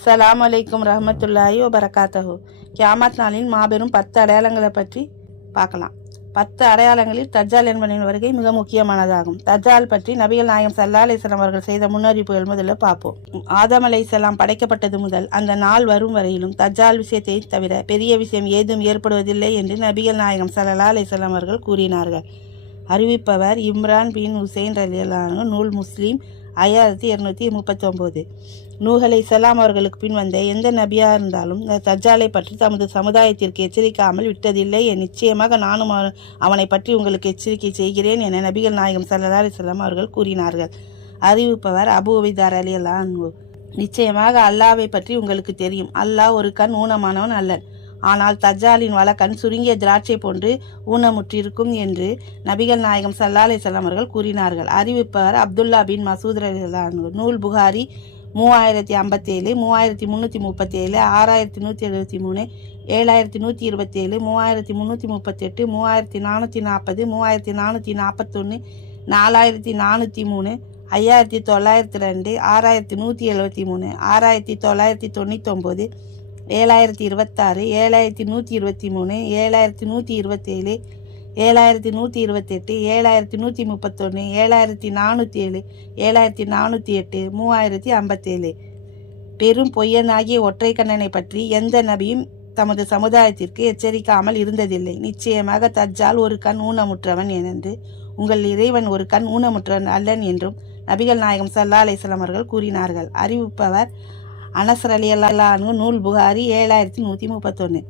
அஸ்ஸலாமு அலைக்கும் ரஹ்மத்துல்லாஹி வபரகாத்தஹு. கியாமத் நாளின் மாபெரும் 10 அடையாளங்களை பற்றி பார்க்கலாம். 10 அடையாளங்களில் தஜ்ஜால் என்பவனின் வருகை மிக முக்கியமானதாகும். தஜ்ஜால் பற்றி நபிகள் நாயகம் ஸல்லல்லாஹு அலைஹி வஸல்லம் அவர்கள் செய்த முன்னறிவிப்புகள் முதல்ல பார்ப்போம். ஆதம் அலைஹிஸ்ஸலாம் படைக்கப்பட்டது முதல் அந்த நாள் வரும் வரையிலும் தஜ்ஜால் விஷயத்தை தவிர பெரிய விஷயம் ஏதும் ஏற்படுவதில்லை என்று நபிகள் நாயகம் ஸல்லல்லாஹு அலைஹி வஸல்லம் அவர்கள் கூறினார்கள். அறிவிப்பவர் இம்ரான் பின் ஹுசைன் ரலியல்லாஹு அன்ஹு. நூல் முஸ்லிம் 5239. நூஹ் அலைஹிஸ்ஸலாம் அவர்களுக்கு பின் வந்த எந்த நபியாக இருந்தாலும் தஜ்ஜாலை பற்றி தமது சமுதாயத்திற்கு எச்சரிக்காமல் விட்டதில்லை. நிச்சயமாக நானும் அவனை பற்றி உங்களுக்கு எச்சரிக்கை செய்கிறேன் என நபிகள் நாயகம் ஸல்லல்லாஹு அலைஹி வஸல்லம் அவர்கள் கூறினார்கள். அறிவிப்பவர் அபூ உபைதா ரலியல்லாஹு அன்ஹு. நிச்சயமாக அல்லாஹ்வை பற்றி உங்களுக்கு தெரியும். அல்லாஹ் ஒரு கண் ஊனமானவன் அல்லன். ஆனால் தஜ்ஜாலின் வலக்கண் சுருங்கிய திராட்சை போன்று ஊனமுற்றிருக்கும் என்று நபிகள் நாயகம் ஸல்லல்லாஹு அலைஹி வஸல்லம் அவர்கள் கூறினார்கள். அறிவிப்பவர் அப்துல்லா பின் மசூத் ரலியல்லாஹு அன்ஹு. நூல் புகாரி 3057, 3337, 6173, 7127, 3338, 3440, 3441, 4403, 5902, 6173, 6999, 7026, 7123, 7127, 7128, 7131, 7407, 7408, 3057. பெரும் பொய்யனாகிய ஒற்றை கண்ணனை பற்றி எந்த நபியும் தமது சமுதாயத்திற்கு எச்சரிக்காமல் இருந்ததில்லை. நிச்சயமாக தஜ்ஜால் ஒரு கண் ஊனமுற்றவன் என்று உங்கள் இறைவன் ஒரு கண் ஊனமுற்றவன் அல்லன் என்றும் நபிகள் நாயகம் ஸல்லல்லாஹு அலைஹி வஸல்லம் அவர்கள் கூறினார்கள். அறிவிப்பவர் அனஸ் ரலியல்லாஹு அன்ஹு. நூல் புகாரி 7131.